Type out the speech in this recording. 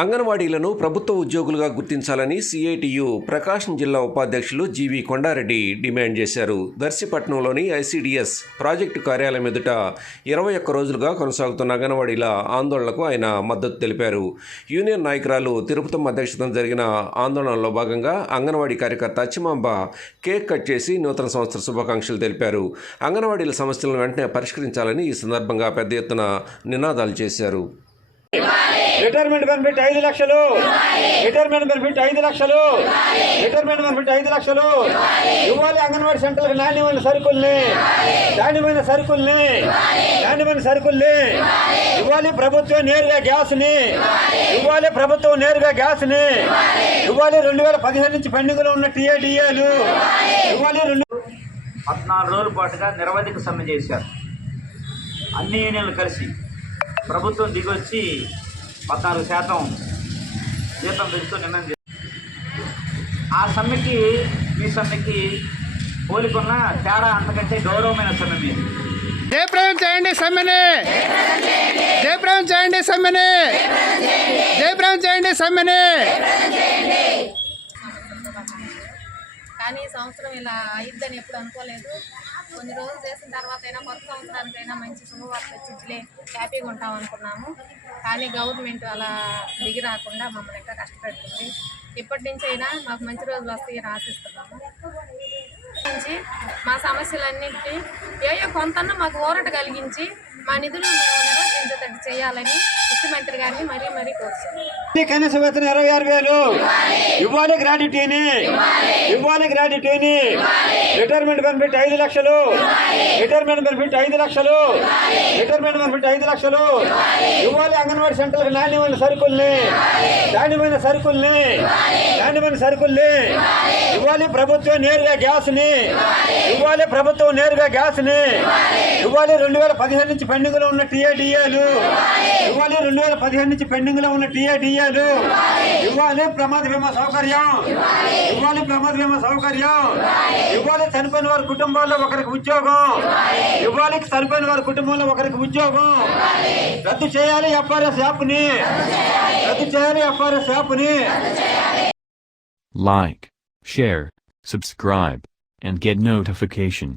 అంగన్వాడీలను ప్రభుత్వ ఉద్యోగులుగా గుర్తించాలని సిఐటియు ప్రకాశం జిల్లా ఉపాధ్యక్షులు జీవి కొండారెడ్డి డిమాండ్ చేశారు. దర్శిపట్నంలోని ఐసిడిఎస్ ప్రాజెక్టు కార్యాలయం ఎదుట 21 రోజులుగా కొనసాగుతున్న అంగన్వాడీల ఆందోళనకు ఆయన మద్దతు తెలిపారు. యూనియన్ నాయకురాలు తిరుపతమ్మ అధ్యక్షతన జరిగిన ఆందోళనలో భాగంగా అంగన్వాడీ కార్యకర్త అచ్చిమాంబ కేక్ కట్ చేసి నూతన సంవత్సర శుభాకాంక్షలు తెలిపారు. అంగన్వాడీల సమస్యలను వెంటనే పరిష్కరించాలని ఈ సందర్భంగా పెద్ద ఎత్తున నినాదాలు చేశారు. రిటైర్మెంట్ బెనిఫిట్ 5 లక్షలు, రిటైర్మెంట్ బెనిఫిట్ 5 లక్షలు, రిటైర్మెంట్ బెనిఫిట్ 5 లక్షలు ఇవ్వాలి. అంగన్వాడీ సెంటర్లకు నాణ్యమైన సరుకుల్ని ఇవ్వాలి. ప్రభుత్వం నేరుగా గ్యాస్ని ఇవ్వాలి. 2015 నుంచి పెండింగ్లో ఉన్న టీఏడీఏలు ఇవ్వాలి. 14 రోజుల పాటుగా నిరవధిక సమ్మె చేశారు. అన్ని యూనియన్లు కలిసి ప్రభుత్వం దిగొచ్చి 14% జీతం పెంచుతూ నిర్ణయం చేశారు. ఆ సమ్మెకి ఈ సమ్మెకి పోలికున్న తేడా అంతకంటే గౌరవమైన సమ్మె మీద జయప్రదం చేయండి సమ్మెని, జయప్రదం చేయండి సమ్మెని, జయప్రదం చేయండి సమ్మెని. కానీ ఈ సంవత్సరం ఇలా అయిద్దని ఎప్పుడు అనుకోలేదు. కొన్ని రోజులు చేసిన తర్వాత అయినా కొత్త సంవత్సరానికైనా మంచి శుభవార్త వచ్చిట్లే హ్యాపీగా ఉంటాం అనుకున్నాము. కానీ గవర్నమెంట్ అలా దిగి రాకుండా మమ్మల్ని ఇంకా కష్టపెడుతుంది. ఇప్పటి నుంచి అయినా మాకు మంచి రోజులు వస్తాయని ఆశిస్తున్నాము. నుంచి మా సమస్యలన్నింటినీ కొంతన్నా మాకు ఊరట కలిగించి మా నిధులు మేము నిర్వర్తించేటట్టు చేయాలని ముఖ్యమంత్రి గారిని మరీ కోరుతున్నాం. కనీస వేతనం 26,000 ఇవ్వాలి. గ్రాడ్యుటీని రిటైర్మెంట్ బెనిఫిట్ 5 లక్షలు, రిటైర్మెంట్ బెనిఫిట్ 5 లక్షలు ఇవ్వాలి. అంగన్వాడీ సెంటర్లకు నాణ్యమైన సరుకుల్ని ఇవ్వాలి. ప్రభుత్వం నేరుగా గ్యాస్ని ఇవ్వాలి. 2015 నుంచి పెండింగ్లో ఉన్న టీఏడీఏలు ఇవ్వాలి. 2015 నుంచి పెండింగ్లో ఉన్న టీఏడీఏలు ఇవ్వాలి. ప్రమాద బీమా సౌకర్యం ఇవ్వాలి. చనిపోయిన వారి కుటుంబాల్లో ఒకరికి ఉద్యోగం ఇవ్వాలి. రద్దు చేయాలి. ఎఫ్ఆర్ఎస్ యాప్ని Like, share, subscribe, and get notification.